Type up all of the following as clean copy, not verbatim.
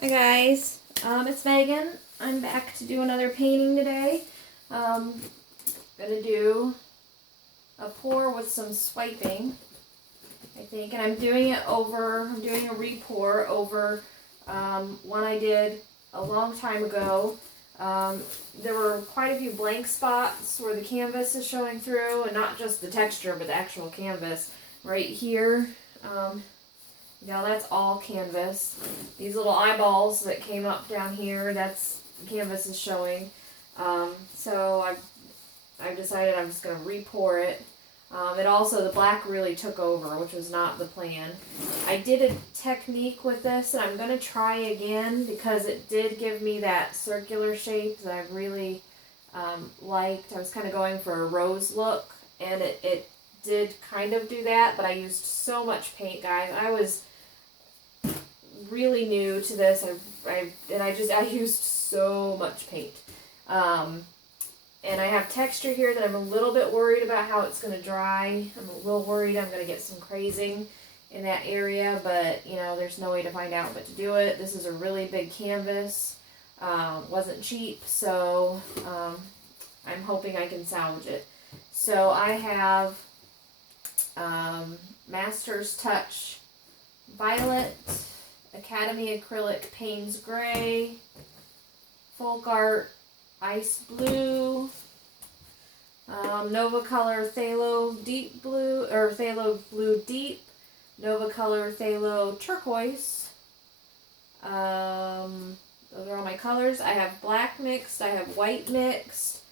Hi guys, it's Megan. I'm back to do another painting today. Gonna do a pour with some swiping, I think, and I'm doing a re-pour over one I did a long time ago. There were quite a few blank spots where the canvas is showing through, and not just the texture, but the actual canvas. Right here, now that's all canvas. These little eyeballs that came up down here, that's canvas is showing. So I've decided I'm just going to re-pour it. It also, the black really took over, which was not the plan. I did a technique with this, and I'm going to try again because it did give me that circular shape that I really liked. I was kind of going for a rose look, and it did kind of do that, but I used so much paint, guys. I was really new to this. I used so much paint. And I have texture here that I'm a little bit worried about how it's going to dry. I'm a little worried I'm going to get some crazing in that area, but you know, there's no way to find out but to do it. This is a really big canvas. Wasn't cheap, so I'm hoping I can salvage it. So I have Master's Touch Violet, Academy Acrylic Payne's Gray, Folk Art Ice Blue, Nova Color Phthalo Deep Blue, or Phthalo Blue Deep, Nova Color Phthalo Turquoise. Those are all my colors. I have black mixed, I have white mixed,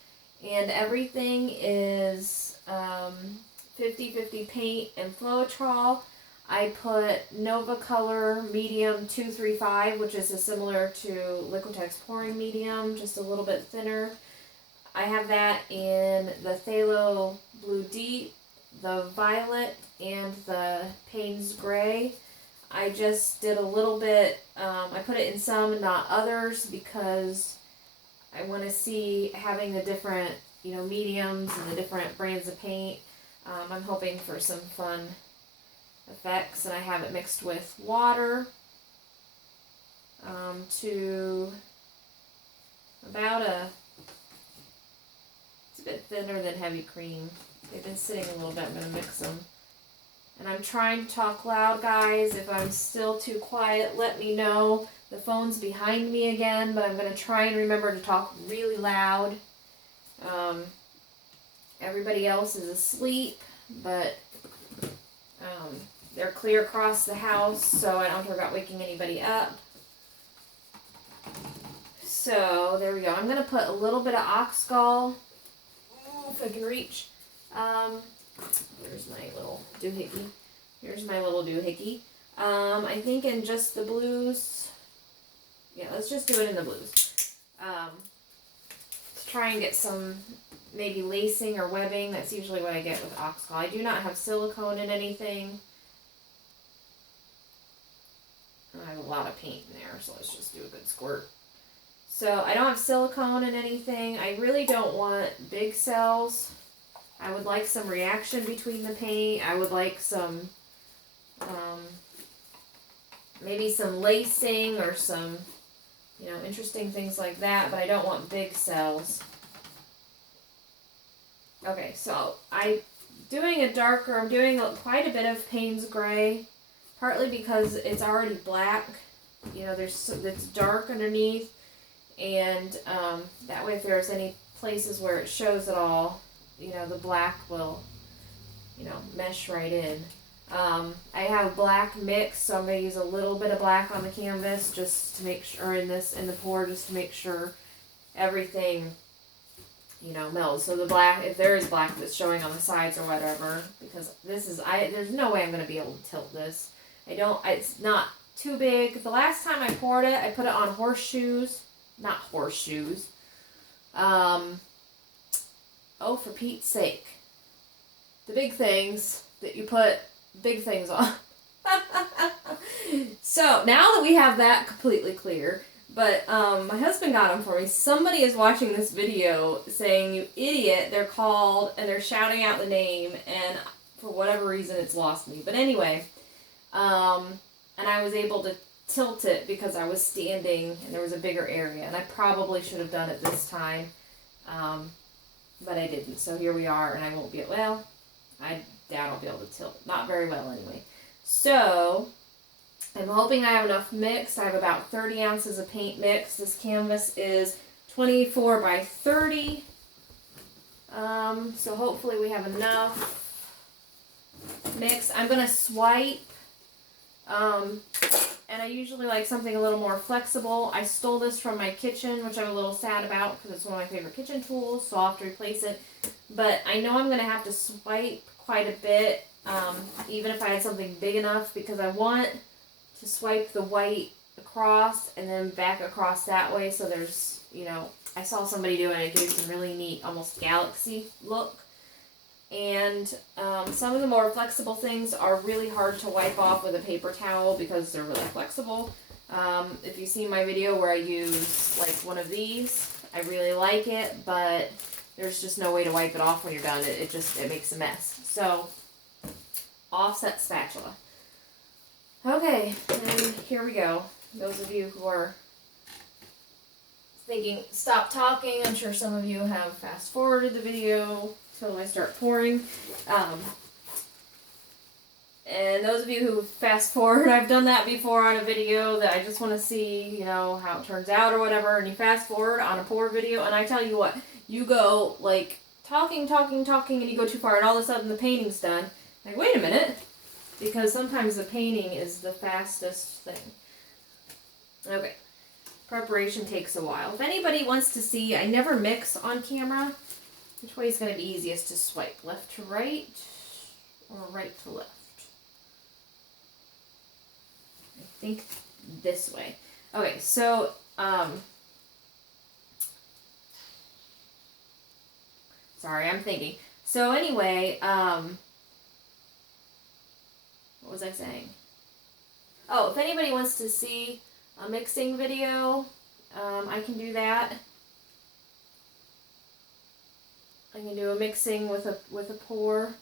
and everything is 50/50 paint and Floetrol. I put Nova Color Medium 235, which is similar to Liquitex Pouring Medium, just a little bit thinner. I have that in the Phthalo Blue Deep, the Violet, and the Payne's Gray. I just did a little bit, I put it in some and not others because I want to see having the different, mediums and the different brands of paint. I'm hoping for some fun effects, and I have it mixed with water to about it's a bit thinner than heavy cream. They've been sitting a little bit. I'm going to mix them. And I'm trying to talk loud, guys. If I'm still too quiet, let me know. The phone's behind me again, but I'm going to try and remember to talk really loud. Everybody else is asleep, but they're clear across the house, so I don't have to worry about waking anybody up. So, there we go. I'm going to put a little bit of Ox Gall, if I can reach. Here's my little doohickey. I think in just the blues. Yeah, let's just do it in the blues. Let's try and get some maybe lacing or webbing. That's usually what I get with Ox Gall. I do not have silicone in anything. I have a lot of paint in there, so let's just do a good squirt. So I don't have silicone in anything. I really don't want big cells. I would like some reaction between the paint. I would like some, maybe some lacing or some, interesting things like that, but I don't want big cells. Okay, so I'm doing quite a bit of Payne's Gray, partly because it's already black. It's dark underneath, and that way if there's any places where it shows at all, the black will, mesh right in. I have black mixed, so I'm going to use a little bit of black on the canvas just to make sure, in the pour, just to make sure everything, melds. So the black, if there is black that's showing on the sides or whatever, because there's no way I'm going to be able to tilt this. It's not too big. The last time I poured it, I put it on not horseshoes. Oh, for Pete's sake. The big things that you put big things on. So, now that we have that completely clear, but my husband got them for me. Somebody is watching this video saying, "You idiot," they're called, and they're shouting out the name, and for whatever reason it's lost me. But anyway, and I was able to tilt it because I was standing and there was a bigger area, and I probably should have done it this time, but I didn't. So here we are, and I won't be able, well, I doubt I'll be able to tilt. Not very well anyway. So I'm hoping I have enough mixed. I have about 30 ounces of paint mixed. This canvas is 24 by 30. So hopefully we have enough mixed. I'm going to swipe. And I usually like something a little more flexible. I stole this from my kitchen, which I'm a little sad about because it's one of my favorite kitchen tools, so I'll have to replace it. But I know I'm going to have to swipe quite a bit, even if I had something big enough, because I want to swipe the white across and then back across that way, so there's, you know, I saw somebody doing it. It gave some really neat, almost galaxy look. And some of the more flexible things are really hard to wipe off with a paper towel because they're really flexible. If you see my video where I use like one of these, I really like it, but there's just no way to wipe it off when you're done. It makes a mess. So, offset spatula. Okay, and here we go. Those of you who are thinking, stop talking, I'm sure some of you have fast forwarded the video until I start pouring. And those of you who fast forward, I've done that before on a video that I just want to see, you know, how it turns out or whatever, and you fast forward on a pour video, and I tell you what, you go like talking, and you go too far, and all of a sudden the painting's done. Like, wait a minute, because sometimes the painting is the fastest thing. Okay, preparation takes a while. If anybody wants to see, I never mix on camera. Which way is going to be easiest to swipe? Left to right or right to left? I think this way. Okay, so, sorry, I'm thinking. So anyway, what was I saying? Oh, if anybody wants to see a mixing video, I can do that. I can do a mixing with a pour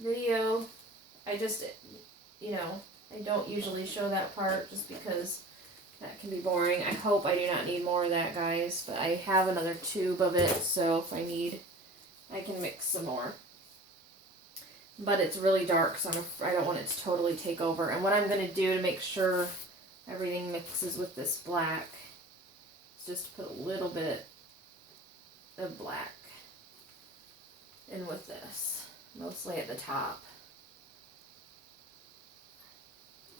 video. I just, you know, I don't usually show that part just because that can be boring. I hope I do not need more of that, guys, but I have another tube of it, so if I need, I can mix some more. But it's really dark, so I don't want it to totally take over. And what I'm going to do to make sure everything mixes with this black is just put a little bit of black in with this, mostly at the top.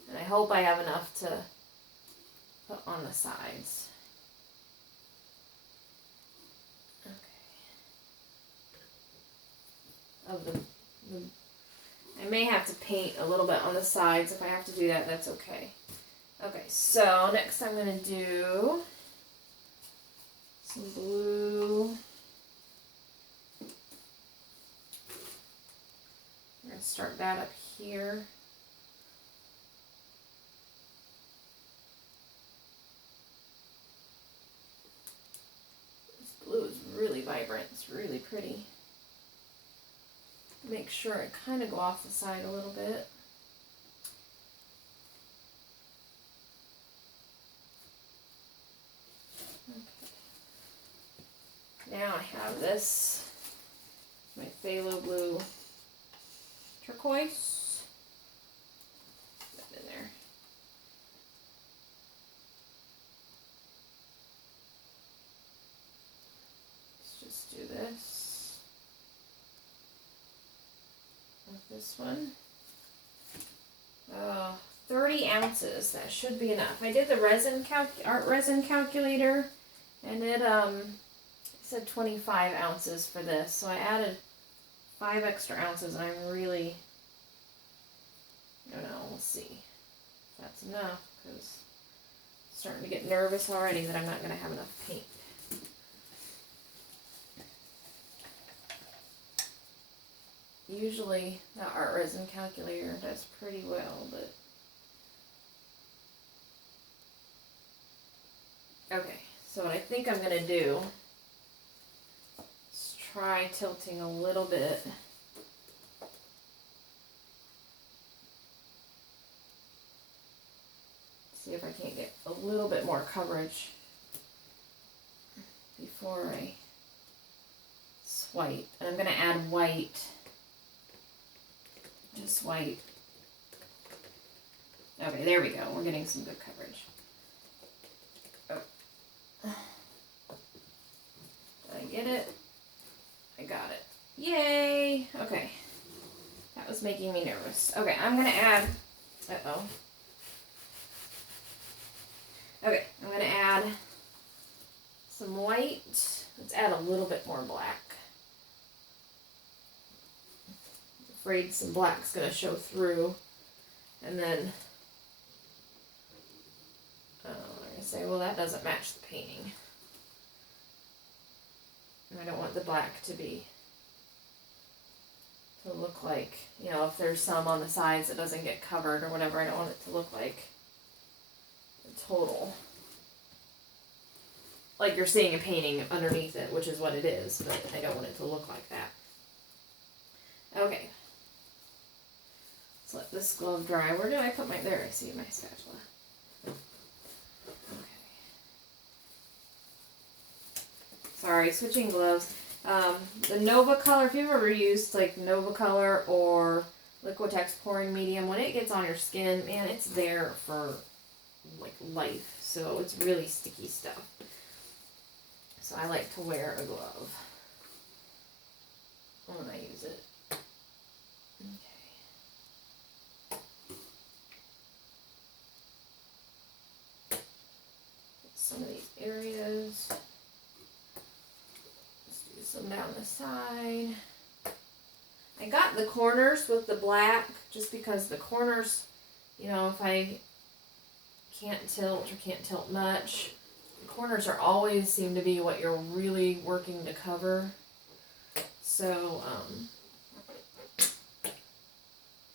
And I hope I have enough to put on the sides. Okay. Of the I may have to paint a little bit on the sides. If I have to do that, that's okay. Okay, so next I'm going to do some blue. I'm going to start that up here. This blue is really vibrant. It's really pretty. Make sure I kind of go off the side a little bit. Okay. Now I have this, my phthalo blue turquoise. Put that in there. Let's just do this. This one. 30 ounces. That should be enough. I did the art resin calculator, and it said 25 ounces for this. So I added 5 extra ounces, and I'm really, I don't know, we'll see if that's enough, because I'm starting to get nervous already that I'm not going to have enough paint. Usually the art resin calculator does pretty well, but okay, so what I think I'm going to do is try tilting a little bit I can't get a little bit more coverage before I swipe. And I'm going to add white, just white. Okay, there we go. We're getting some good coverage. Oh. Did I get it? I got it. Yay! Okay. That was making me nervous. Okay, I'm going to add... Uh-oh. Okay, I'm going to add some white. Let's add a little bit more black. I'm afraid some black's going to show through. And then... I'm going to say, well, that doesn't match the painting. And I don't want the black to look like, you know, if there's some on the sides that doesn't get covered or whatever, I don't want it to look like a total. Like you're seeing a painting underneath it, which is what it is, but I don't want it to look like that. Okay. Let's let this glove dry. Where did I put my, there, I see my spatula. Okay. Sorry, switching gloves. The Nova Color, if you've ever used like Nova Color or Liquitex pouring medium, when it gets on your skin, man, it's there for like life. So it's really sticky stuff. So I like to wear a glove when I use it. Okay. Some of these areas. Some down the side. I got the corners with the black just because the corners, you know, if I can't tilt or can't tilt much, the corners are always seem to be what you're really working to cover. So I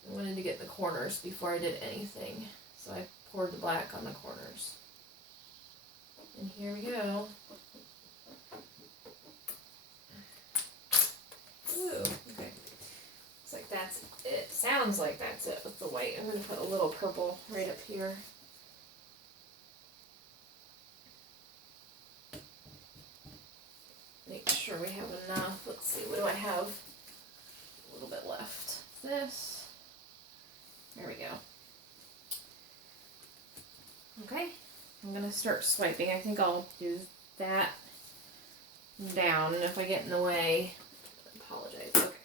wanted to get the corners before I did anything. So I poured the black on the corners. And here we go. Ooh, okay. Looks like that's it. Sounds like that's it with the white. I'm going to put a little purple right up here. Make sure we have enough. Let's see, what do I have? A little bit left. This. There we go. Okay. I'm going to start swiping. I think I'll do that down, and if I get in the way, apologize. Okay.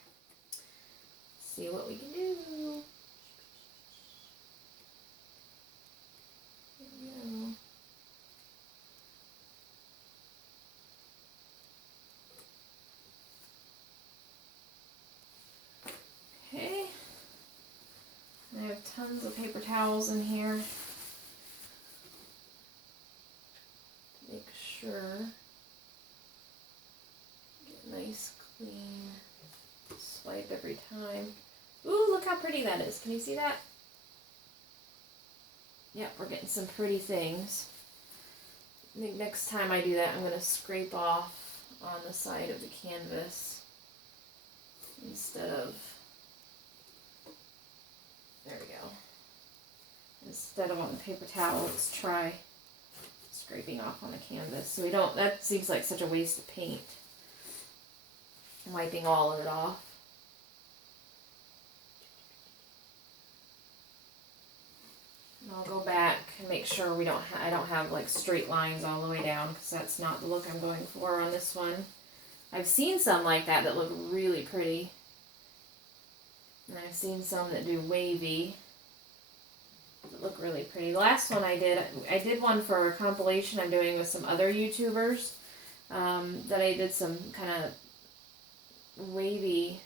See what we can do. There we go. Okay. I have tons of paper towels in here. Make sure. Get nice, clean. Swipe every time. Ooh, look how pretty that is. Can you see that? Yep, we're getting some pretty things. I think next time I do that, I'm going to scrape off on the side of the canvas instead of, there we go. Instead of on the paper towel, let's try scraping off on the canvas. So we don't, that seems like such a waste of paint. Wiping all of it off. And I'll go back and make sure we don't I don't have like straight lines all the way down, because that's not the look I'm going for on this one. I've seen some like that that look really pretty. And I've seen some that do wavy that look really pretty. The last one I did one for a compilation I'm doing with some other YouTubers that I did some kind of wavy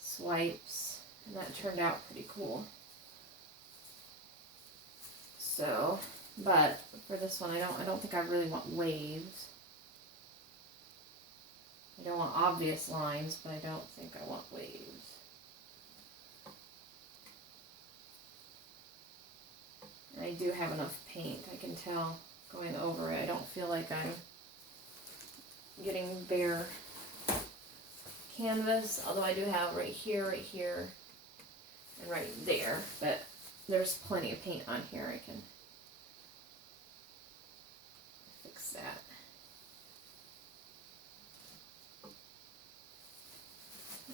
swipes, and that turned out pretty cool. So, but for this one, I don't think I really want waves. I don't want obvious lines, but I don't think I want waves. And I do have enough paint. I can tell going over it. I don't feel like I'm getting bare canvas, although I do have right here, and right there, but there's plenty of paint on here. I can fix that.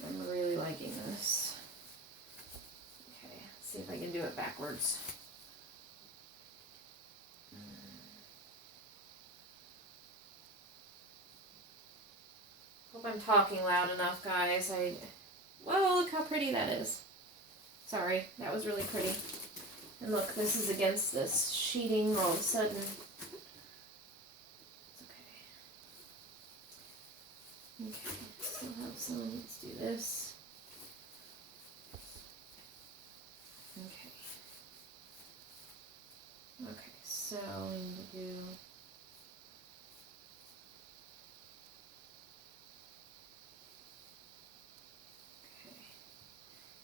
I'm really liking this. Okay, let's see if I can do it backwards. Hope I'm talking loud enough, guys. Whoa, look how pretty that is. Sorry, that was really pretty. And look, this is against this sheeting all of a sudden. It's okay. Okay, still have some. Let's do this. Okay. Okay, so we need to do...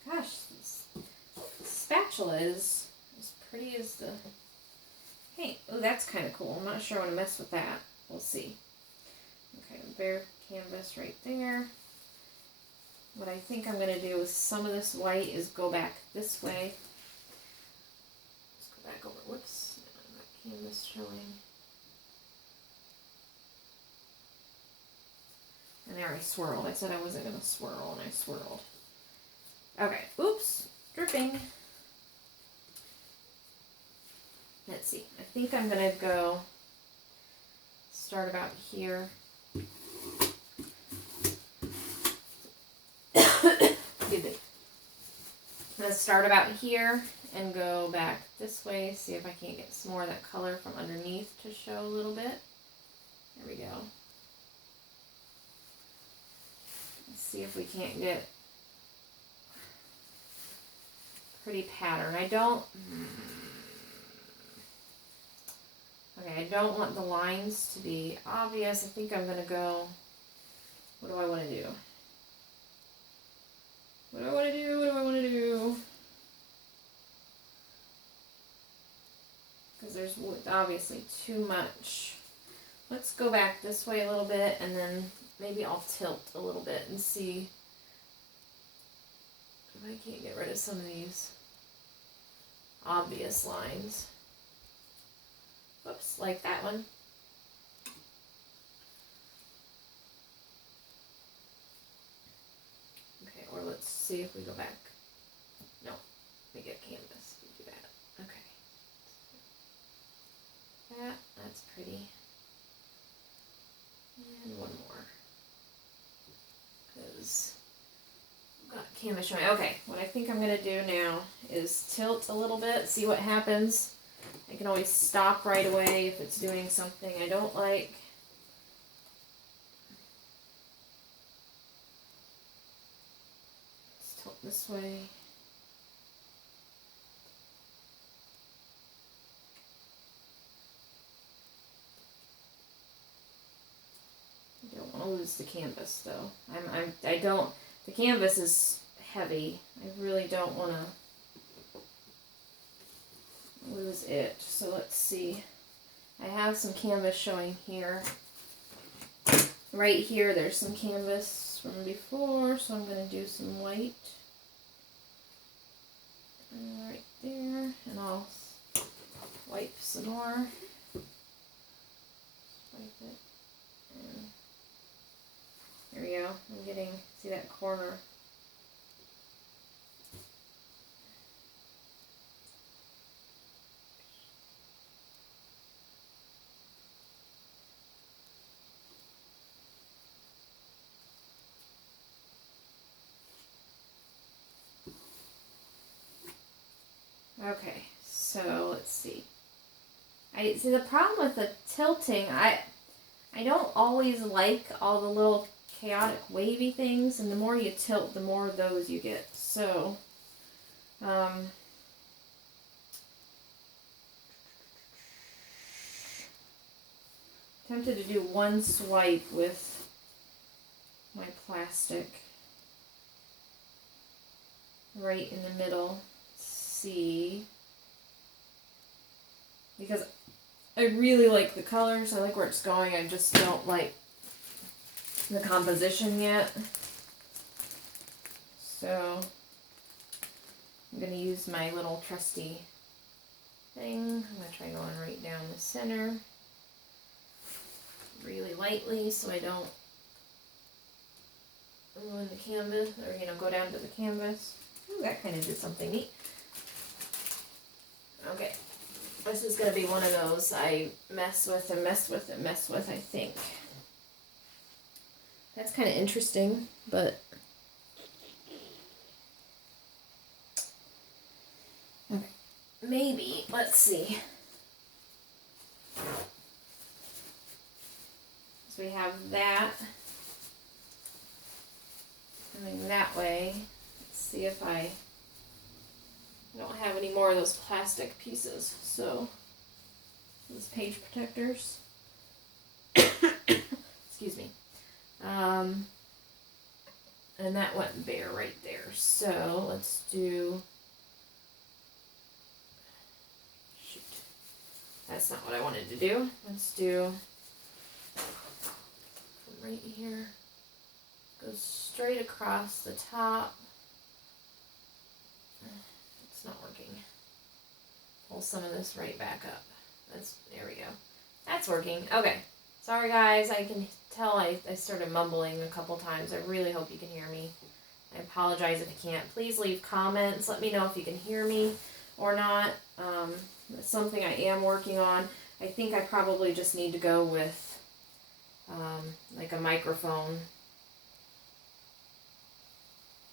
Gosh, this spatula is as pretty as the paint. Oh, that's kind of cool. I'm not sure I want to mess with that. We'll see. Okay, bare canvas right there. What I think I'm going to do with some of this white is go back this way. Let's go back over. Whoops. That canvas showing. And there I swirled. I said I wasn't going to swirl, and I swirled. Okay, oops, dripping. Let's see, I think I'm gonna go start about here. Excuse me. I'm gonna start about here and go back this way, see if I can't get some more of that color from underneath to show a little bit. There we go. Let's see if we can't get pretty pattern. I don't want the lines to be obvious. I think I'm going to go, what do I want to do? What do I want to do? What do I want to do? Because there's obviously too much. Let's go back this way a little bit, and then maybe I'll tilt a little bit and see if I can't get rid of some of these obvious lines. Whoops, like that one. Okay, or let's see if we go back. No, we get canvas. We do that. Okay. That's pretty. And one more. Because got canvas showing. Okay, what I think I'm going to do now is tilt a little bit, see what happens. I can always stop right away if it's doing something I don't like. Let's tilt this way. I don't want to lose the canvas though. The canvas is heavy. I really don't want to lose it. So let's see. I have some canvas showing here. Right here there's some canvas from before, so I'm going to do some white. Right there, and I'll wipe some more. Wipe it. And there we go. I'm getting, see that corner? Okay, so let's see. I see the problem with the tilting. I don't always like all the little chaotic wavy things, and the more you tilt, the more of those you get. So, tempted to do one swipe with my plastic right in the middle. See, because I really like the colors, I like where it's going, I just don't like the composition yet. So I'm going to use my little trusty thing. I'm going to try going right down the center really lightly so I don't ruin the canvas, or, you know, go down to the canvas. Ooh, that kind of did something neat. Okay, this is going to be one of those I mess with and mess with and mess with, I think. That's kind of interesting, but okay, maybe, let's see. So we have that coming that way. Let's see if I don't have any more of those plastic pieces. So those page protectors. Excuse me. And that went bare right there. So let's do, shoot, that's not what I wanted to do. Let's do from right here, go straight across the top. It's not working. Pull some of this right back up. There we go. That's working. Okay. Sorry guys, I can tell I started mumbling a couple times. I really hope you can hear me. I apologize if you can't. Please leave comments. Let me know if you can hear me or not. It's something I am working on. I think I probably just need to go with like a microphone.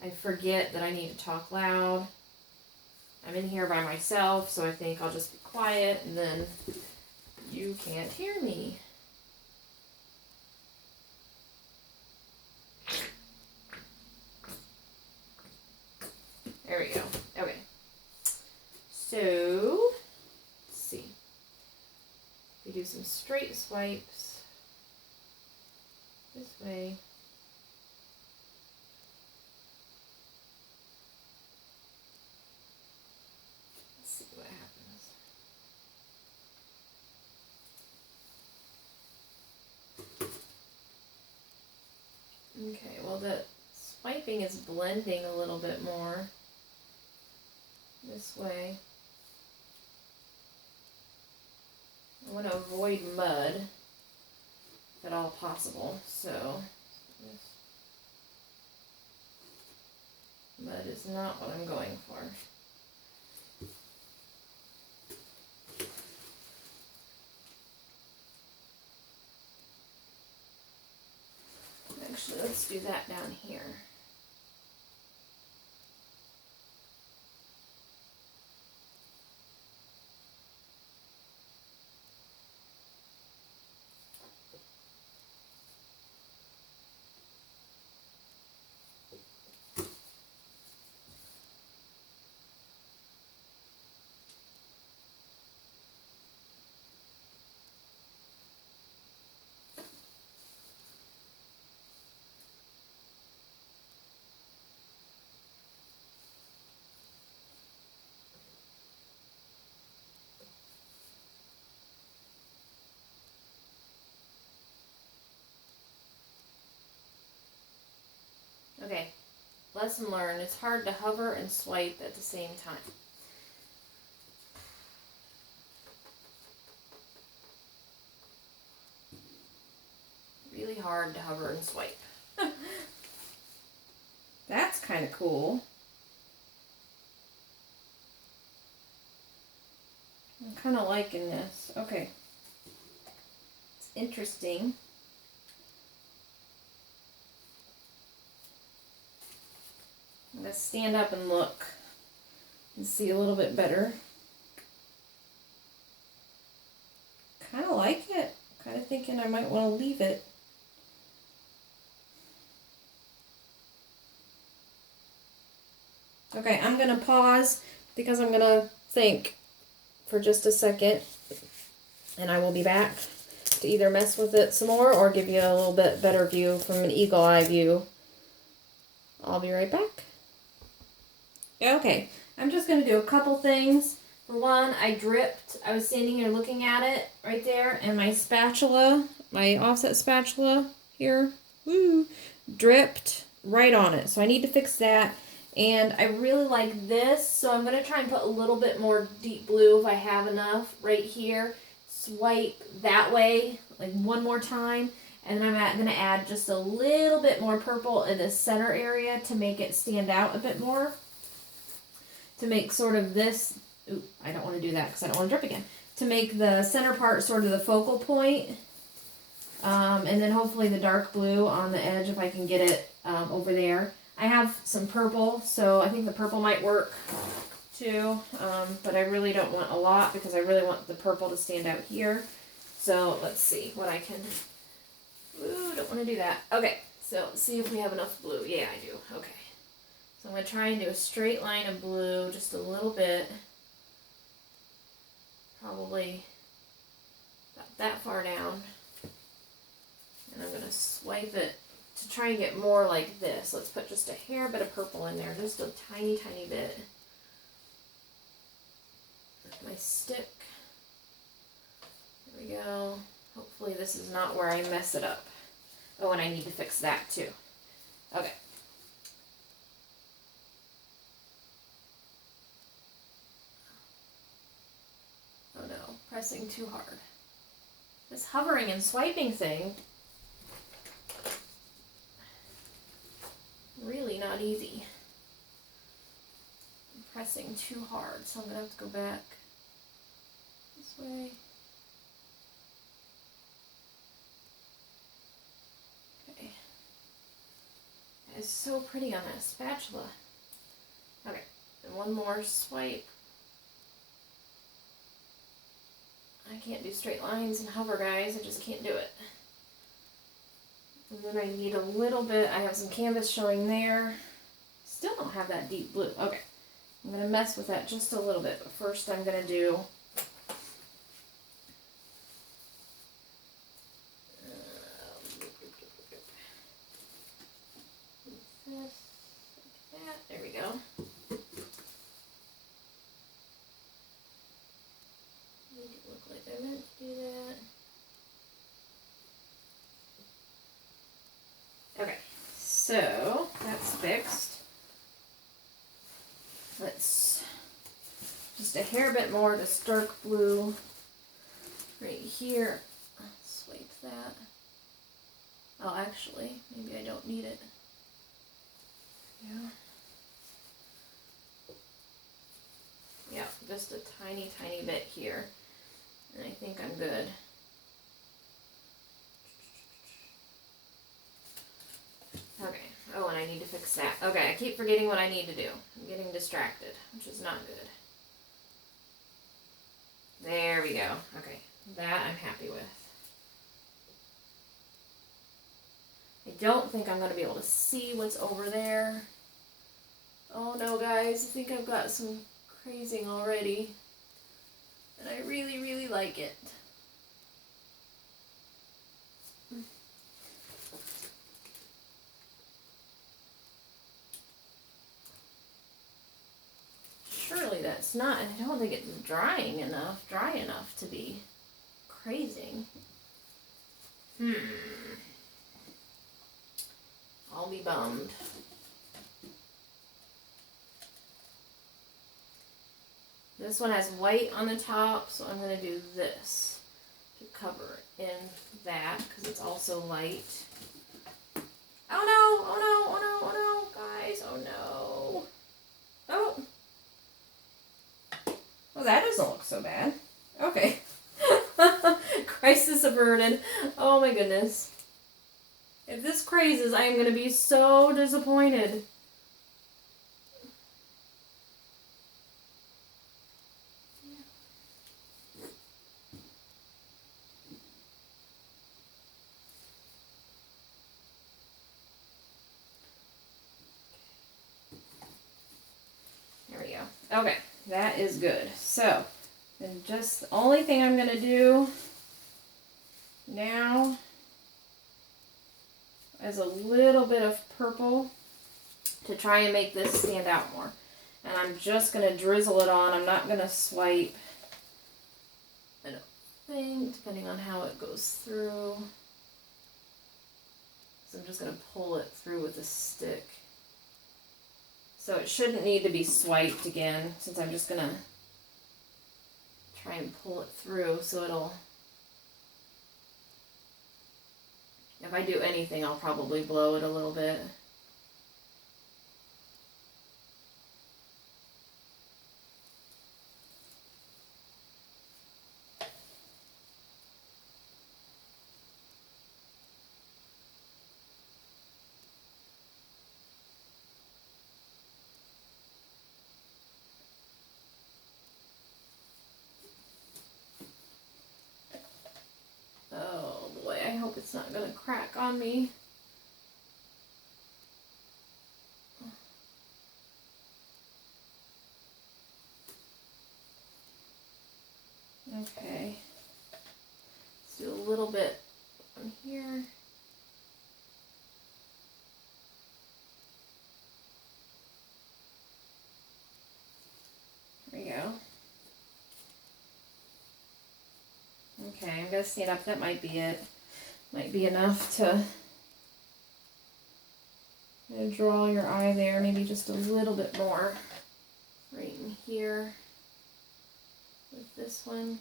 I forget that I need to talk loud. I'm in here by myself, so I think I'll just be quiet and then you can't hear me. There we go. Okay. So, let's see. We do some straight swipes this way. Let's see what happens. Okay, well the swiping is blending a little bit more this way. I want to avoid mud if at all possible, so this mud is not what I'm going for. Actually, let's do that down here. Okay, lesson learned. It's hard to hover and swipe at the same time. Really hard to hover and swipe. That's kind of cool. I'm kind of liking this. Okay. It's interesting. I'm going to stand up and look and see a little bit better. Kind of like it. Kind of thinking I might want to leave it. Okay, I'm going to pause because I'm going to think for just a second. And I will be back to either mess with it some more or give you a little bit better view from an eagle eye view. I'll be right back. Okay, I'm just going to do a couple things. For one, I was standing here looking at it right there, and my spatula, my offset spatula here, dripped right on it. So I need to fix that. And I really like this, so I'm going to try and put a little bit more deep blue if I have enough right here. Swipe that way, like one more time. And then I'm going to add just a little bit more purple in the center area to make it stand out a bit more. To make sort of this, ooh, I don't want to do that because I don't want to drip again. To make the center part sort of the focal point. And then hopefully the dark blue on the edge if I can get it over there. I have some purple, so I think the purple might work too. But I really don't want a lot because I really want the purple to stand out here. So let's see what I can... Ooh, don't want to do that. Okay, so let's see if we have enough blue. Yeah, I do. Okay. So I'm going to try and do a straight line of blue, just a little bit. Probably about that far down. And I'm going to swipe it to try and get more like this. Let's put just a hair bit of purple in there, just a tiny, tiny bit. With my stick. There we go. Hopefully this is not where I mess it up. Oh, and I need to fix that too. Okay. Oh no, pressing too hard. This hovering and swiping thing, really not easy. I'm pressing too hard, so I'm going to have to go back this way. Okay. It's so pretty on that spatula. Okay, and one more swipe. I can't do straight lines and hover, guys. I just can't do it. And then I need a little bit. I have some canvas showing there. Still don't have that deep blue. Okay. I'm going to mess with that just a little bit. But first I'm going to do... this, like that. There we go. Make it look like I meant to do that. Okay, so that's fixed. Let's just a hair bit more, this dark blue right here. Swipe that. Oh, actually, maybe I don't need it. Yeah. Yeah, just a tiny, tiny bit here. And I think I'm good. Okay. Oh, and I need to fix that. Okay, I keep forgetting what I need to do. I'm getting distracted, which is not good. There we go. Okay, that I'm happy with. I don't think I'm going to be able to see what's over there. Oh no, guys, I think I've got some crazing already. And I really, really like it. Surely that's not, I don't think it's dry enough to be crazing. I'll be bummed. This one has white on the top, so I'm going to do this to cover in that because it's also light. Oh no, oh no, oh no, oh no, guys, oh no. Oh. Well, that doesn't look so bad. Okay. Crisis averted. Oh my goodness. If this crazes, I am going to be so disappointed. There we go. Okay, that is good. So, and just the only thing I'm going to do now is a little bit of purple to try and make this stand out more. And I'm just going to drizzle it on. I'm not going to swipe. I don't think, depending on how it goes through. So I'm just going to pull it through with a stick. So it shouldn't need to be swiped again, since I'm just gonna try and pull it through so it'll, if I do anything, I'll probably blow it a little bit. Oh boy, I hope it's not gonna crack on me. Okay, let's do a little bit on here. There we go. Okay, I'm gonna stand up. That might be it. Might be enough to draw your eye there. Maybe just a little bit more right in here with this one.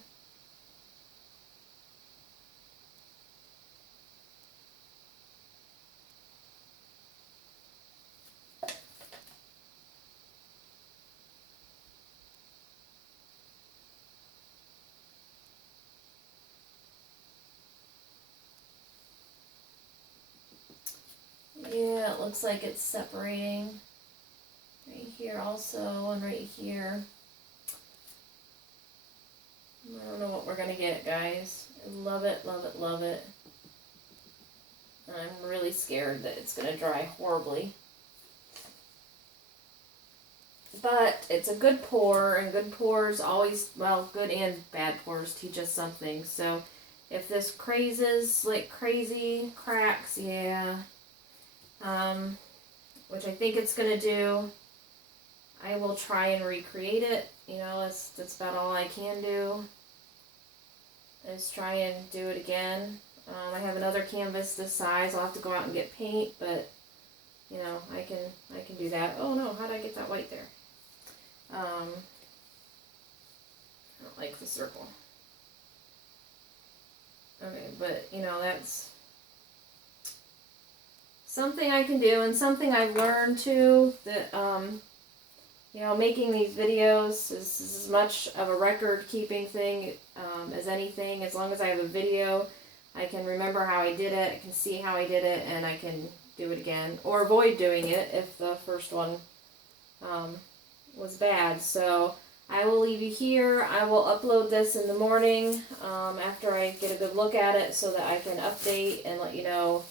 Yeah, it looks like it's separating right here also, and right here. I don't know what we're gonna get, guys. I love it, love it, love it. And I'm really scared that it's gonna dry horribly. But it's a good pour, and good pours always, well, good and bad pours teach us something. So if this crazes like crazy, cracks, yeah. Which I think it's going to do. I will try and recreate it. You know, that's about all I can do. Is try and do it again. I have another canvas this size. I'll have to go out and get paint, but you know, I can do that. Oh no, how did I get that white there? I don't like the circle. Okay, but you know, that's something I can do, and something I've learned too, that, you know, making these videos is as much of a record-keeping thing as anything. As long as I have a video, I can remember how I did it, I can see how I did it, and I can do it again. Or avoid doing it if the first one was bad. So I will leave you here. I will upload this in the morning after I get a good look at it so that I can update and let you know